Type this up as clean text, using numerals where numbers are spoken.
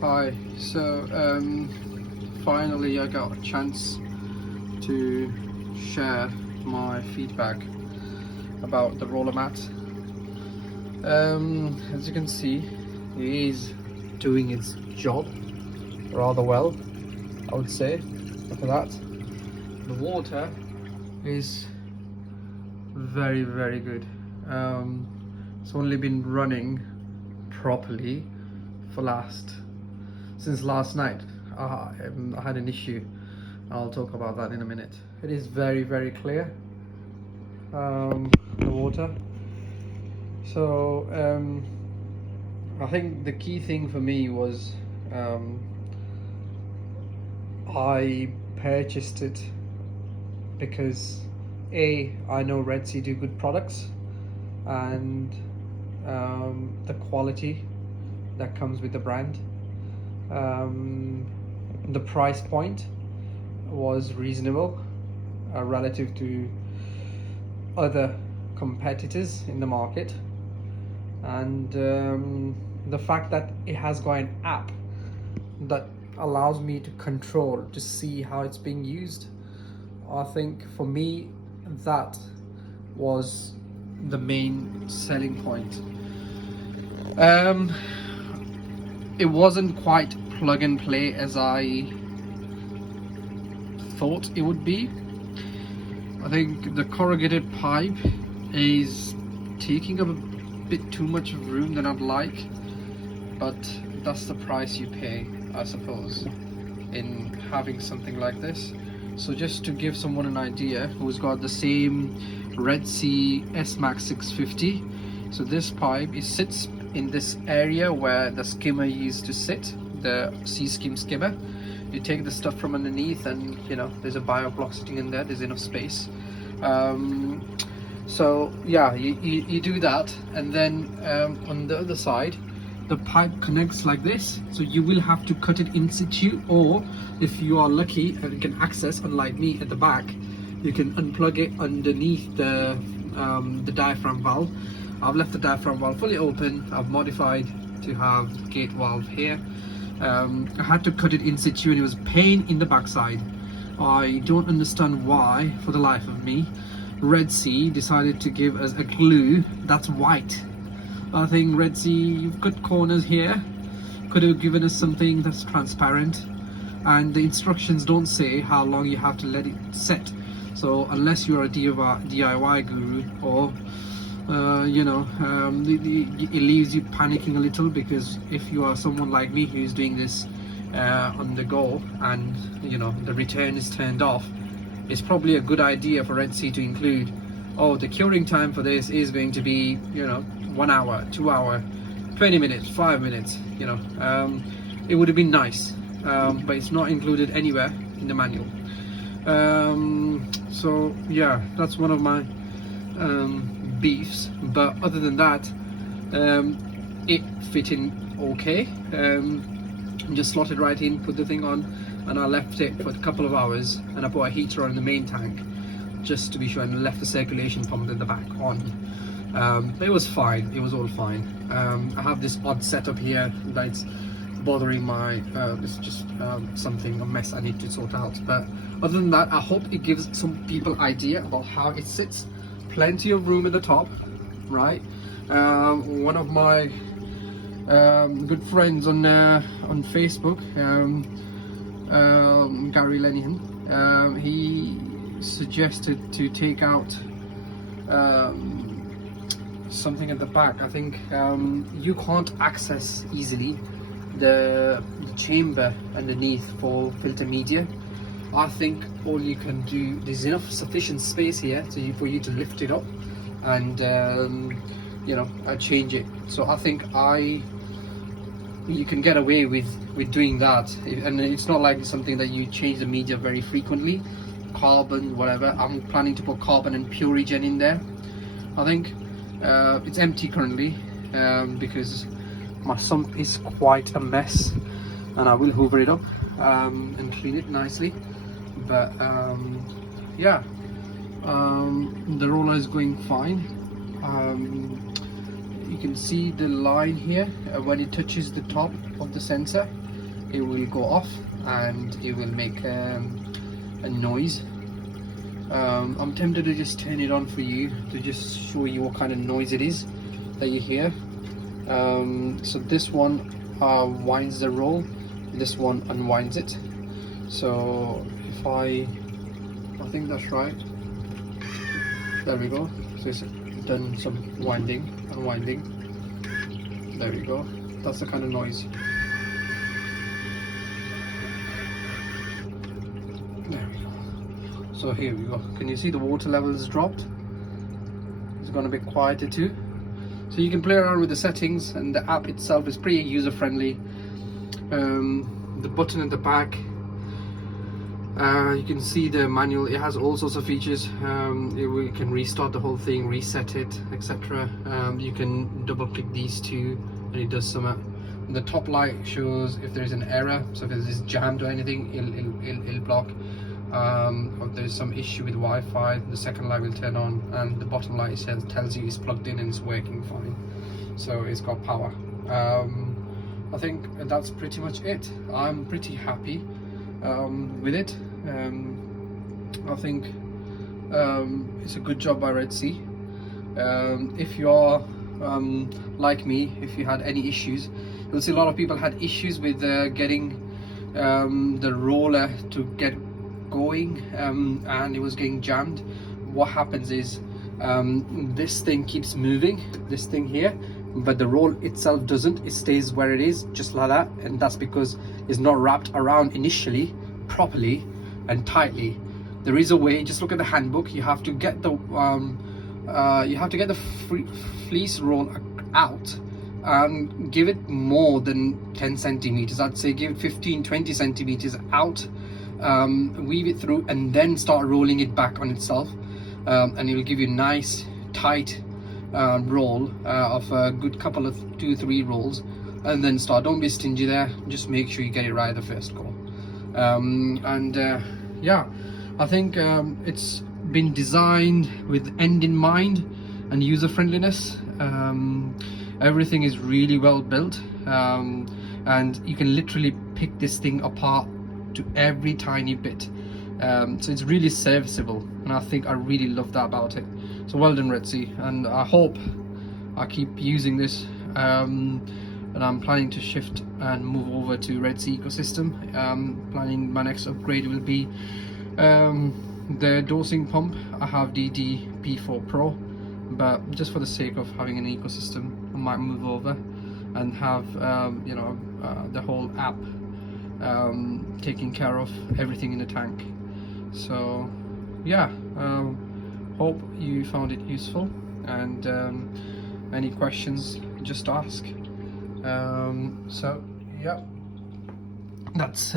Hi, so finally I got a chance to share my feedback about the roller mat. As you can see, it is doing its job rather well, I would say. Look at that. The water is very, very good. It's only been running properly for since last night. I had an issue. I'll talk about that in a minute. It is very, very clear, the water. So I think the key thing for me was I purchased it because I know Red Sea do good products, and the quality that comes with the brand. The price point was reasonable relative to other competitors in the market, and the fact that it has got an app that allows me to control, to see how it's being used. I think for me that was the main selling point. It wasn't quite plug and play as I thought it would be. I think the corrugated pipe is taking up a bit too much room than I'd like, but that's the price you pay, I suppose, in having something like this. So just to give someone an idea who's got the same Red Sea S-Max 650, so this pipe, it sits in this area where the skimmer used to sit, the sea skim skimmer. You take the stuff from underneath, and you know there's a bio block sitting in there, there's enough space. So yeah, you do that, and then on the other side the pipe connects like this, so you will have to cut it in situ, or if you are lucky and you can access, unlike me at the back, you can unplug it underneath the diaphragm valve. I've left the diaphragm valve fully open. I've modified to have the gate valve here. I had to cut it in situ, and it was pain in the backside. I don't understand why, for the life of me, Red Sea decided to give us a glue that's white. I think Red Sea, you've cut corners here, could have given us something that's transparent, and the instructions don't say how long you have to let it set. So unless you're a DIY guru, or it leaves you panicking a little, because if you are someone like me who's doing this on the go, and you know the return is turned off, it's probably a good idea for Red Sea to include, oh, the curing time for this is going to be 1 hour, 2 hour, 20 minutes, 5 minutes. It would have been nice, but it's not included anywhere in the manual. So yeah, that's one of my beefs, but other than that, it fit in okay. Just slotted right in, put the thing on, and I left it for a couple of hours, and I put a heater on the main tank just to be sure, and left the circulation pump in the back on. But it was fine, it was all fine. I have this odd setup here that's bothering my it's just something, a mess I need to sort out. But other than that, I hope it gives some people idea about how it sits. Plenty of room at the top, right? One of my good friends on Facebook, Gary Lenihan, he suggested to take out something at the back. I think you can't access easily the chamber underneath for filter media. I think all you can do, there's enough sufficient space here for you to lift it up and change it. So I think you can get away with doing that, and it's not like something that you change the media very frequently. Carbon, whatever. I'm planning to put carbon and Purigen in there. I think it's empty currently because my sump is quite a mess, and I will hoover it up and clean it nicely. But yeah, the roller is going fine. You can see the line here when it touches the top of the sensor. it will go off and it will make a noise. I'm tempted to just turn it on for you to just show you what kind of noise it is that you hear. So this one winds the roll, this one unwinds it. So if I think that's right. There we go. So it's done some winding, unwinding. There we go. That's the kind of noise. There we go. So here we go. Can you see the water level has dropped? It's gone a bit quieter too. So you can play around with the settings, and the app itself is pretty user friendly. The button at the back, you can see the manual. It has all sorts of features. You can restart the whole thing, reset it, etc. You can double click these two and it does something. The top light shows if there's an error, so if it's jammed or anything, it'll block. If there's some issue with Wi-Fi, the second light will turn on, and the bottom light tells you it's plugged in and it's working fine, so it's got power. I think that's pretty much it. I'm pretty happy with it. I think it's a good job by Red Sea. If you are like me, if you had any issues, you'll see a lot of people had issues with getting the roller to get going, and it was getting jammed. What happens is this thing keeps moving, this thing here, but the roll itself doesn't. It stays where it is, just like that, and that's because it's not wrapped around initially properly and tightly. There is a way. Just look at the handbook. You have to get the fleece roll out and give it more than 10 centimeters. I'd say give it 15-20 centimeters out, weave it through, and then start rolling it back on itself, and it will give you a nice tight roll of a good couple of 2-3 rolls, and then start. Don't be stingy there, just make sure you get it right the first go. Yeah, I think it's been designed with end in mind and user friendliness. Everything is really well built, and you can literally pick this thing apart to every tiny bit. So it's really serviceable, and I think I really love that about it. So well done, Red Sea, and I hope I keep using this. And I'm planning to shift and move over to Red Sea ecosystem. Planning my next upgrade will be the dosing pump. I have the P4 Pro, but just for the sake of having an ecosystem, I might move over and have the whole app taking care of everything in the tank. So yeah, hope you found it useful, and any questions, just ask. So yeah, that's